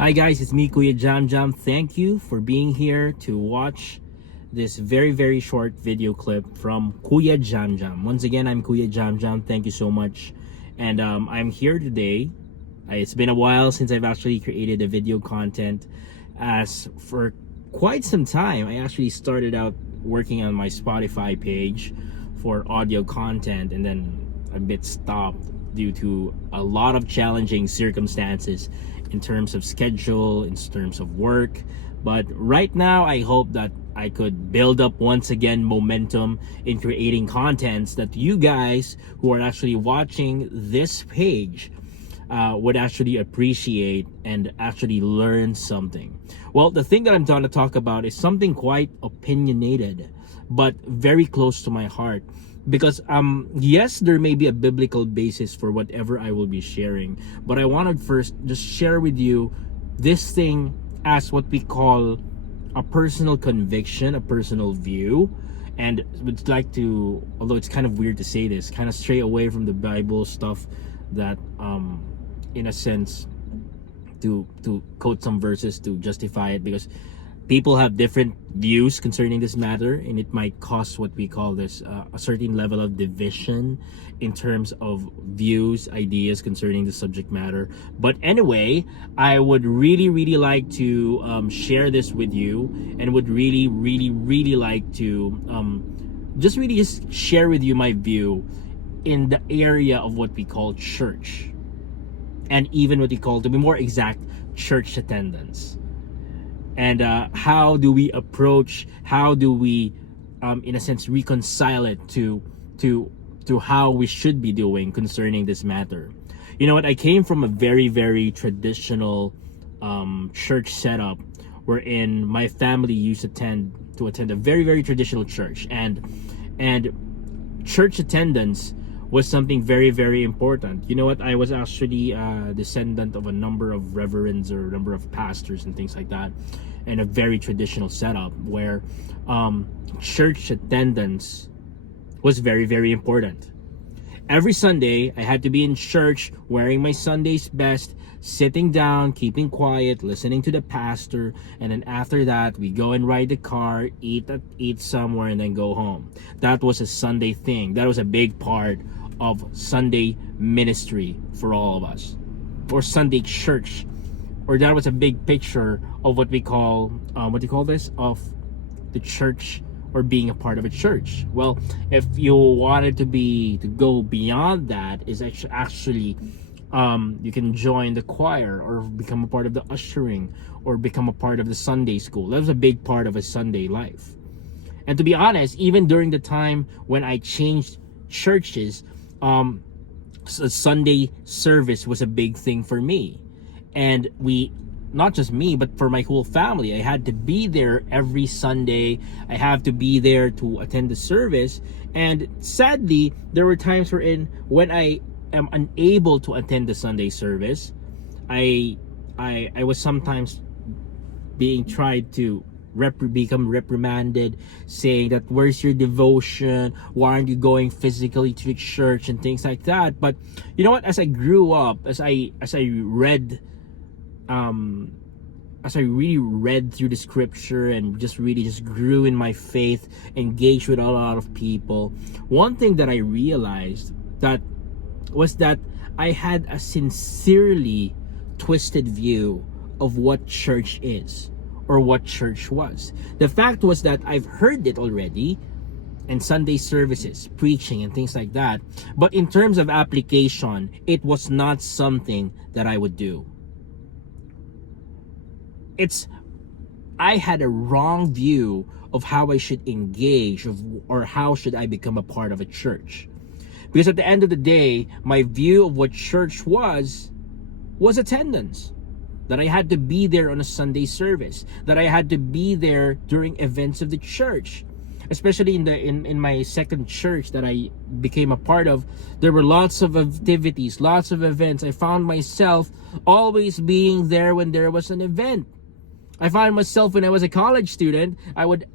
Hi guys, it's me Kuya Jam. Thank you for being here to watch this very short video clip from Kuya Jam. Once again, I'm Kuya Jam. Thank you so much. And I'm here today. It's been a while since I've actually created a video content, as for quite some time I actually started out working on my Spotify page for audio content, and then a bit stopped due to a lot of challenging circumstances in terms of schedule, in terms of work. But right now, I hope that I could build up once again momentum in creating contents that you guys who are actually watching this page would actually appreciate and actually learn something. Well, the thing that I'm going to talk about is something quite opinionated, but very close to my heart. Because yes, there may be a biblical basis for whatever I will be sharing, but I wanted first just share with you this thing as what we call a personal conviction, a personal view. And would like to, although it's kind of weird to say this, kind of stray away from the Bible stuff, that in a sense, to quote some verses to justify it, because people have different views concerning this matter, and it might cause what we call this a certain level of division in terms of views, ideas concerning the subject matter. But anyway, I would really like to share this with you, and would really like to just share with you my view in the area of what we call church, and even what we call, to be more exact, church attendance. And how do we approach, how do we in a sense reconcile it to how we should be doing concerning this matter. You know what, I came from a very traditional church setup, wherein my family used to attend a very traditional church, and church attendance was something very important. You know what, I was actually a descendant of a number of reverends or a number of pastors and things like that, in a very traditional setup where church attendance was very important. Every Sunday I had to be in church wearing my Sunday's best, sitting down, keeping quiet, listening to the pastor, and then after that we go and ride the car, eat somewhere, and then go home. That was a Sunday thing. That was a big part of Sunday ministry for all of us, or Sunday church, or that was a big picture of what we call of the church, or being a part of a church. Well, if you wanted to go beyond that, is actually you can join the choir, or become a part of the ushering, or become a part of the Sunday school. That was a big part of a Sunday life. And to be honest, even during the time when I changed churches, Sunday service was a big thing for me. And not just me, but for my whole family, I had to be there every Sunday. I have to be there to attend the service. And sadly, there were times when I am unable to attend the Sunday service, I was sometimes being tried to become reprimanded, saying that, where's your devotion, why aren't you going physically to the church, and things like that. But you know what, as I grew up, as I read as I really read through the scripture, and just grew in my faith, engaged with a lot of people, one thing that I realized was that I had a sincerely twisted view of what church is, or what church was. The fact was that I've heard it already in Sunday services, preaching and things like that, but in terms of application, it was not something that I would do. I had a wrong view of how I should engage, or how should I become a part of a church. Because at the end of the day, my view of what church was attendance. That I had to be there on a Sunday service, that I had to be there during events of the church. Especially in my second church that I became a part of, there were lots of activities, lots of events. I found myself always being there when there was an event. I found myself, when I was a college student, I would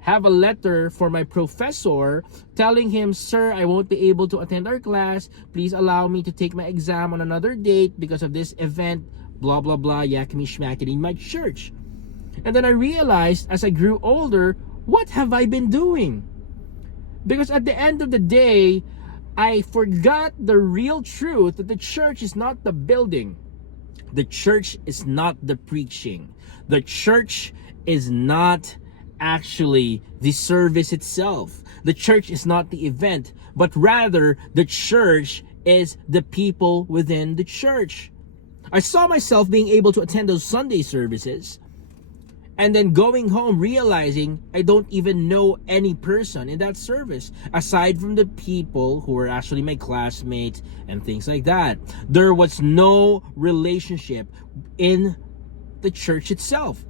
have a letter for my professor telling him, "Sir, I won't be able to attend our class. Please allow me to take my exam on another date because of this event blah blah blah, yakety schmackety in my church. And then I realized as I grew older, what have I been doing? Because at the end of the day, I forgot the real truth that the church is not the building. The church is not the preaching. The church is not actually the service itself. The church is not the event, but rather the church is the people within the church. I saw myself being able to attend those Sunday services and then going home realizing I don't even know any person in that service aside from the people who were actually my classmates and things like that. There was no relationship in the church itself.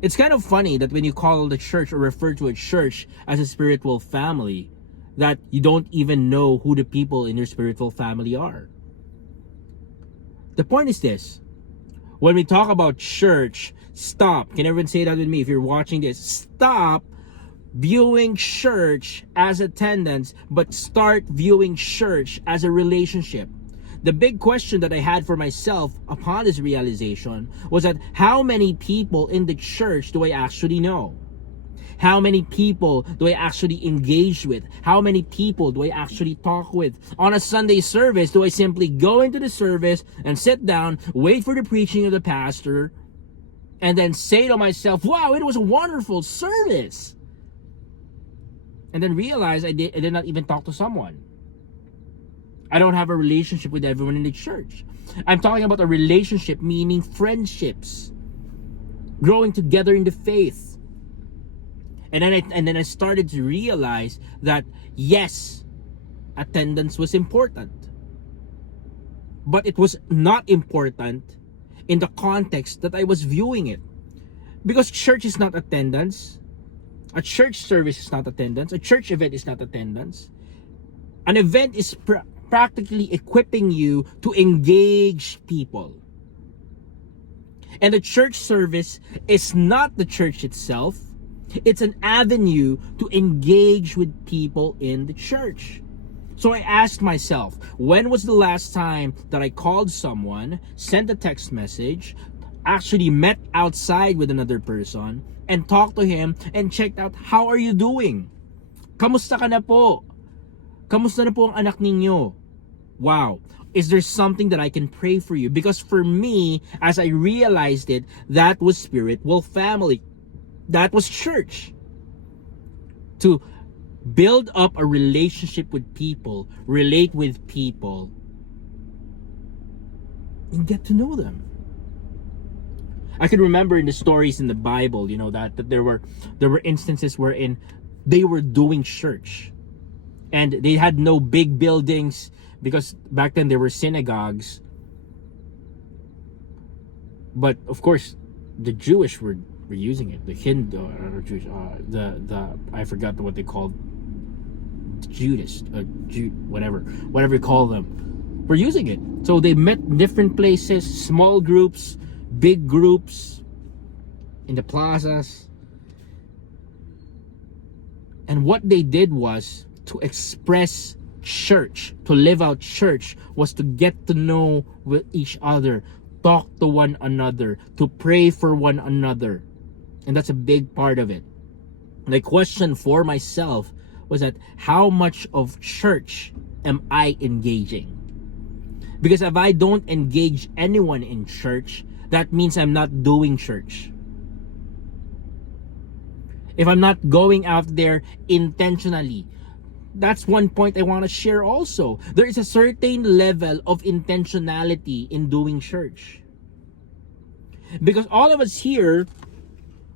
It's kind of funny that when you call the church or refer to a church as a spiritual family, that you don't even know who the people in your spiritual family are. The point is this: when we talk about church, stop. Can everyone say that with me if you're watching this? Stop viewing church as attendance, but start viewing church as a relationship. The big question that I had for myself upon this realization was that how many people in the church do I actually know? How many people do I actually engage with? How many people do I actually talk with? On a Sunday service, do I simply go into the service and sit down, wait for the preaching of the pastor, and then say to myself, wow, it was a wonderful service, and then realize I did not even talk to someone? I don't have a relationship with everyone in the church. I'm talking about a relationship, meaning friendships, growing together in the faith. And then I started to realize that yes, attendance was important, but it was not important in the context that I was viewing it. Because church is not attendance. A church service is not attendance. A church event is not attendance. An event is practically equipping you to engage people. And the church service is not the church itself. It's an avenue to engage with people in the church. So I asked myself, when was the last time that I called someone, sent a text message, actually met outside with another person, and talked to him and checked out, how are you doing? Kamusta ka na po? Kamusta na po ang anak ninyo? Wow. Is there something that I can pray for you? Because for me, as I realized it, that was spiritual family. That was church. To build up a relationship with people, relate with people, and get to know them. I can remember in the stories in the Bible, that there were instances wherein they were doing church, and they had no big buildings because back then there were synagogues. But of course, the Jewish were using it. The Hindu, Jewish, I forgot what they called, Judas, whatever you call them, were using it. So they met in different places, small groups, big groups, in the plazas. And what they did was to express church, to live out church, was to get to know with each other, talk to one another, to pray for one another. And that's a big part of it. The question for myself was that, how much of church am I engaging? Because if I don't engage anyone in church, that means I'm not doing church. If I'm not going out there intentionally, that's one point I want to share also. There is a certain level of intentionality in doing church. Because all of us here,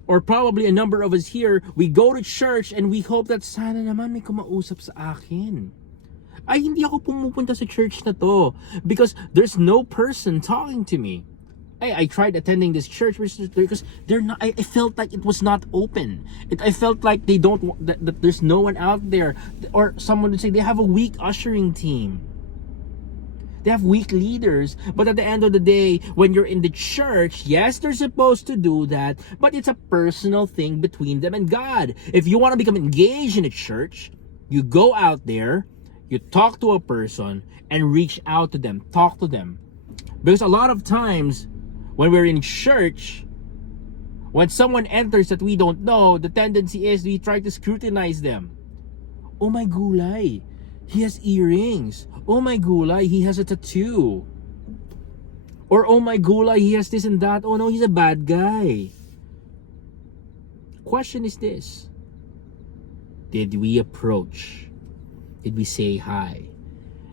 or probably a number of us here, we go to church and we hope that sana naman may kumausap sa akin. Ay, hindi ako pumupunta sa church na to because there's no person talking to me. I tried attending this church because they're not. I felt like it was not open. I felt like they don't that there's no one out there, or someone would say they have a weak ushering team. They have weak leaders. But at the end of the day, when you're in the church, yes, they're supposed to do that, but it's a personal thing between them and God. If you want to become engaged in a church, you go out there, you talk to a person, and reach out to them, talk to them. Because a lot of times, When we're in church, when someone enters that we don't know, the tendency is we try to scrutinize them. Oh my gulay, he has earrings. Oh my gulay, he has a tattoo. Or oh my gulay, he has this and that. Oh no, he's a bad guy. Question is this: did we approach? Did we say hi?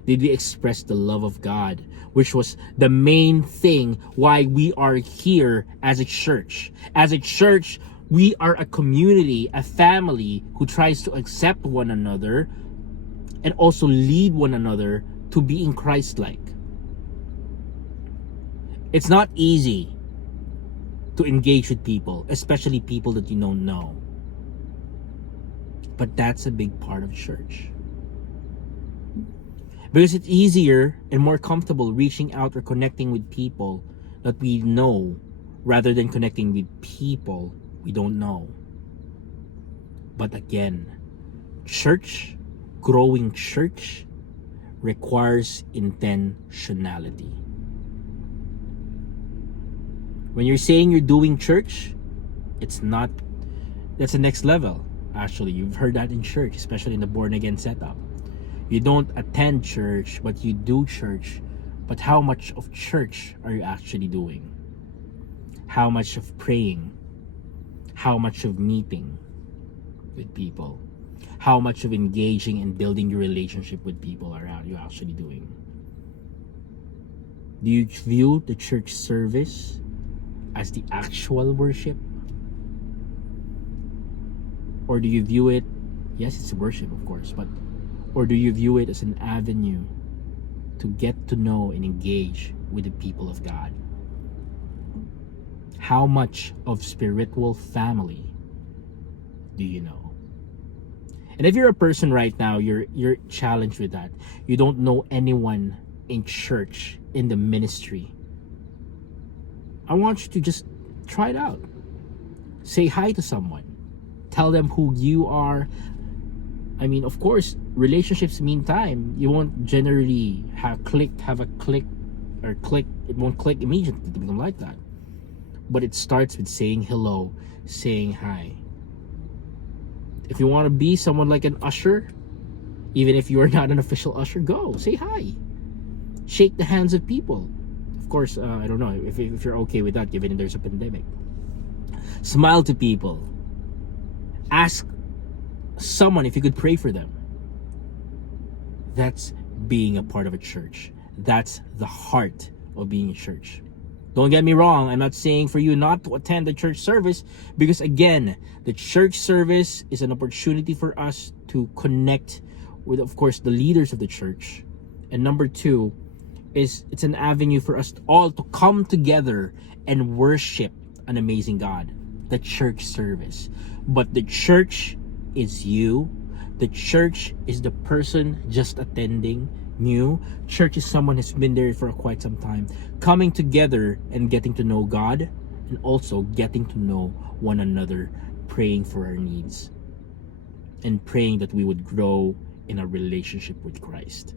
Did we express the love of God, which was the main thing why we are here as a church? As a church, we are a community, a family who tries to accept one another and also lead one another to being Christ-like. It's not easy to engage with people, especially people that you don't know. But that's a big part of church. Because it's easier and more comfortable reaching out or connecting with people that we know rather than connecting with people we don't know. But again, church, growing church, requires intentionality. When you're saying you're doing church, it's not, that's the next level. Actually, you've heard that in church, especially in the born again setup. You don't attend church, but you do church. But how much of church are you actually doing? How much of praying? How much of meeting with people? How much of engaging and building your relationship with people are you actually doing? Do you view the church service as the actual worship? Or do you view it, yes, it's worship of course, but or do you view it as an avenue to get to know and engage with the people of God? How much of spiritual family do you know? And if you're a person right now, you're challenged with that. You don't know anyone in church, in the ministry. I want you to just try it out. Say hi to someone. Tell them who you are. I mean, of course, relationships mean time. You won't generally have a click, it won't click immediately to become like that. But it starts with saying hello, saying hi. If you want to be someone like an usher, even if you are not an official usher, go, say hi. Shake the hands of people. Of course, I don't know if you're okay with that, given there's a pandemic. Smile to people. Ask someone if you could pray for them. That's being a part of a church. That's the heart of being a church. Don't get me wrong, I'm not saying for you not to attend the church service, because again, the church service is an opportunity for us to connect with, of course, the leaders of the church. And number two is it's an avenue for us all to come together and worship an amazing God, the church service. But the church is you. The church is the person just attending new. Church is someone who's been there for quite some time, coming together and getting to know God, and also getting to know one another, praying for our needs and praying that we would grow in a relationship with Christ.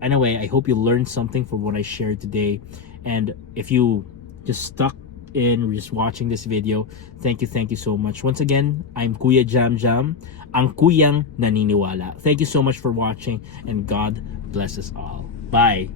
Anyway, I hope you learned something from what I shared today. And if you just stuck in just watching this video, thank you so much. Once again, I'm Kuya Jam Jam, ang kuyang naniniwala. Thank you so much for watching, and God bless us all. Bye.